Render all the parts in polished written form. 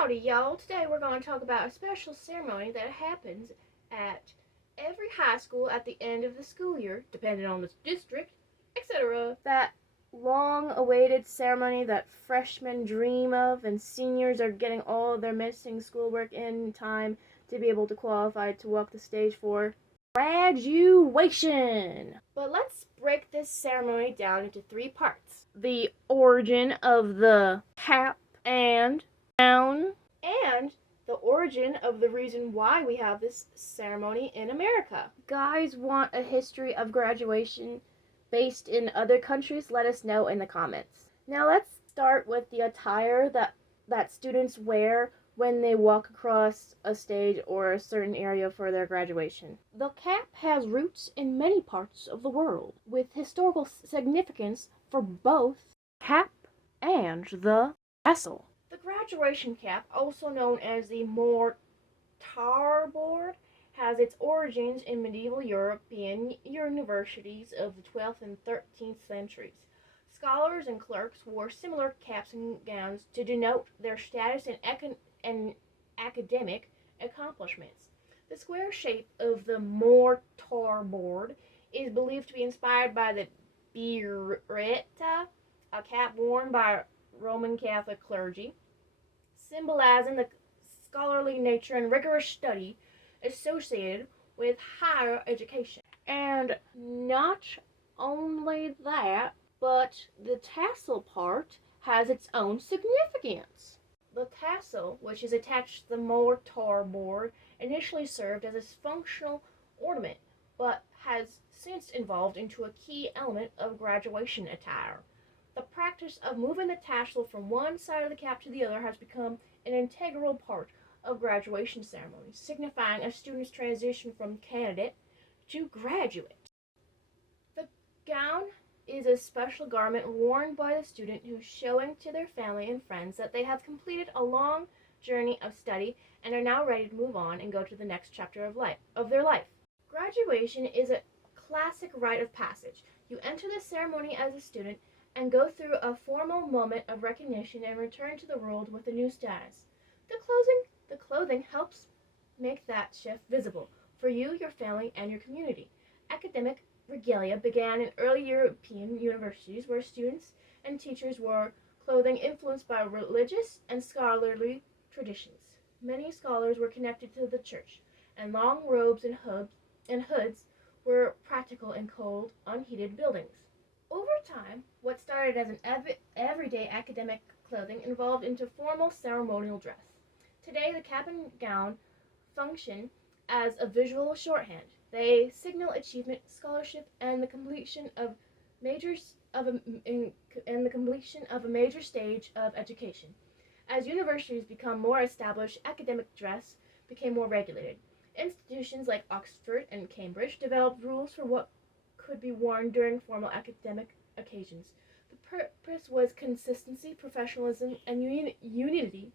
Howdy, y'all. Today we're going to talk about a special ceremony that happens at every high school at the end of the school year, depending on the district, etc. That long-awaited ceremony that freshmen dream of, and seniors are getting all of their missing schoolwork in time to be able to qualify to walk the stage for graduation. But let's break this ceremony down into three parts. The origin of the cap and gown, and the origin of the reason why we have this ceremony in America. Guys want a history of graduation based in other countries? Let us know in the comments. Now let's start with the attire that students wear when they walk across a stage or a certain area for their graduation. The cap has roots in many parts of the world, with historical significance for both cap and the tassel. The graduation cap, also known as the mortar board, has its origins in medieval European universities of the 12th and 13th centuries. Scholars and clerks wore similar caps and gowns to denote their status and academic accomplishments. The square shape of the mortar board is believed to be inspired by the biretta, a cap worn by Roman Catholic clergy, symbolizing the scholarly nature and rigorous study associated with higher education. And not only that, but the tassel part has its own significance. The tassel, which is attached to the mortar board, initially served as a functional ornament, but has since evolved into a key element of graduation attire. The practice of moving the tassel from one side of the cap to the other has become an integral part of graduation ceremonies, signifying a student's transition from candidate to graduate. The gown is a special garment worn by the student who's showing to their family and friends that they have completed a long journey of study and are now ready to move on and go to the next chapter of their life. Graduation is a classic rite of passage. You enter the ceremony as a student and go through a formal moment of recognition and return to the world with a new status. The clothing helps make that shift visible for you, your family, and your community. Academic regalia began in early European universities where students and teachers wore clothing influenced by religious and scholarly traditions. Many scholars were connected to the church, and long robes and hoods were practical in cold, unheated buildings. Over time, what started as an everyday academic clothing evolved into formal ceremonial dress. Today, the cap and gown function as a visual shorthand. They signal achievement, scholarship, and the completion of a major stage of education. As universities become more established, academic dress became more regulated. Institutions like Oxford and Cambridge developed rules for what could be worn during formal academic occasions. The purpose was consistency, professionalism, and unity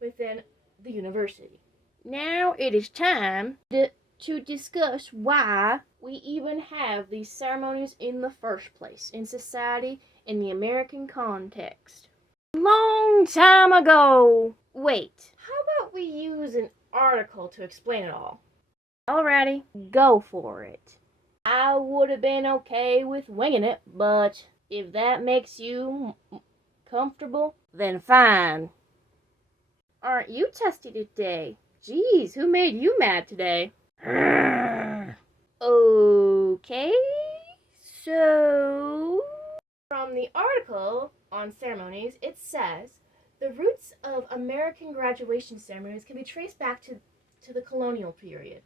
within the university. Now it is time to discuss why we even have these ceremonies in the first place in society in the American context. Long time ago. Wait, how about we use an article to explain it all? Alrighty, go for it. I would have been okay with winging it, but if that makes you comfortable, then fine. Aren't you testy today? Geez, who made you mad today? Okay, so from the article on ceremonies, it says the roots of American graduation ceremonies can be traced back to the colonial period.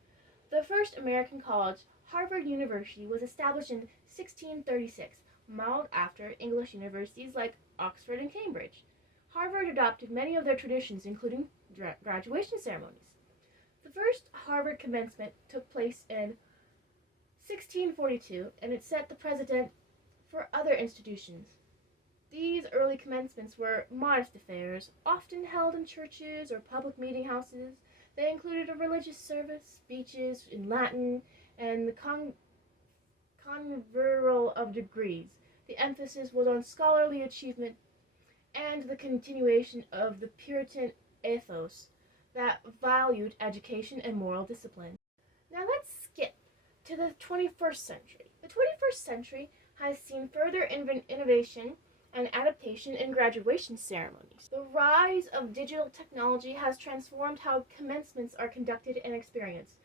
The first American college, Harvard University, was established in 1636, modeled after English universities like Oxford and Cambridge. Harvard adopted many of their traditions, including graduation ceremonies. The first Harvard commencement took place in 1642, and it set the precedent for other institutions. These early commencements were modest affairs, often held in churches or public meeting houses. They included a religious service, speeches in Latin, and the conferral of degrees. The emphasis was on scholarly achievement and the continuation of the Puritan ethos that valued education and moral discipline. Now let's skip to the 21st century. The 21st century has seen further innovation and adaptation in graduation ceremonies. The rise of digital technology has transformed how commencements are conducted and experienced.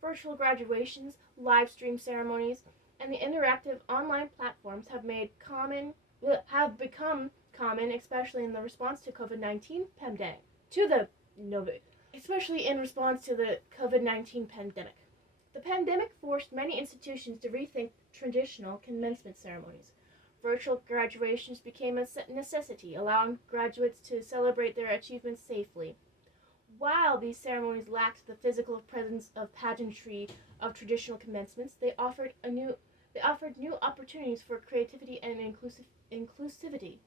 Virtual graduations, live stream ceremonies, and the interactive online platforms have become common, especially in the response to COVID-19 pandemic. Especially in response to the COVID-19 pandemic. The pandemic forced many institutions to rethink traditional commencement ceremonies. Virtual graduations became a necessity, allowing graduates to celebrate their achievements safely. While these ceremonies lacked the physical presence of pageantry of traditional commencements, they offered new opportunities for creativity and inclusivity.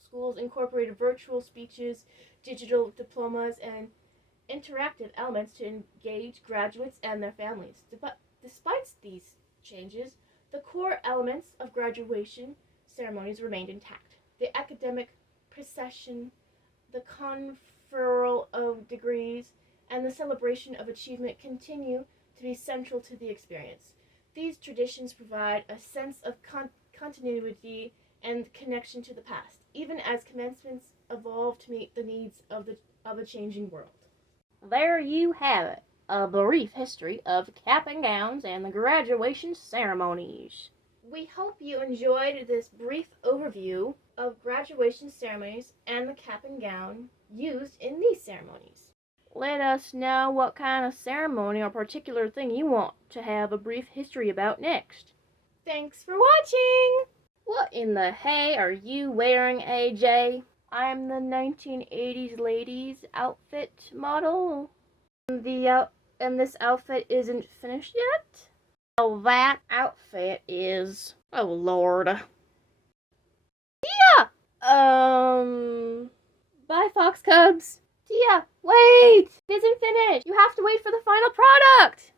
Schools incorporated virtual speeches, digital diplomas, and interactive elements to engage graduates and their families. Despite these changes, the core elements of graduation ceremonies remained intact. The academic procession, the conferral of degrees, and the celebration of achievement continue to be central to the experience. These traditions provide a sense of continuity and connection to the past, even as commencements evolve to meet the needs of a changing world. There you have it, a brief history of cap and gowns and the graduation ceremonies. We hope you enjoyed this brief overview of graduation ceremonies and the cap and gown used in these ceremonies. Let us know what kind of ceremony or particular thing you want to have a brief history about next. Thanks for watching! What in the hay are you wearing, AJ? I'm the 1980s ladies outfit model. And this outfit isn't finished yet? Well, that outfit is... Oh, Lord. Tia! Bye, Fox Cubs. Tia, wait! It isn't finished. You have to wait for the final product.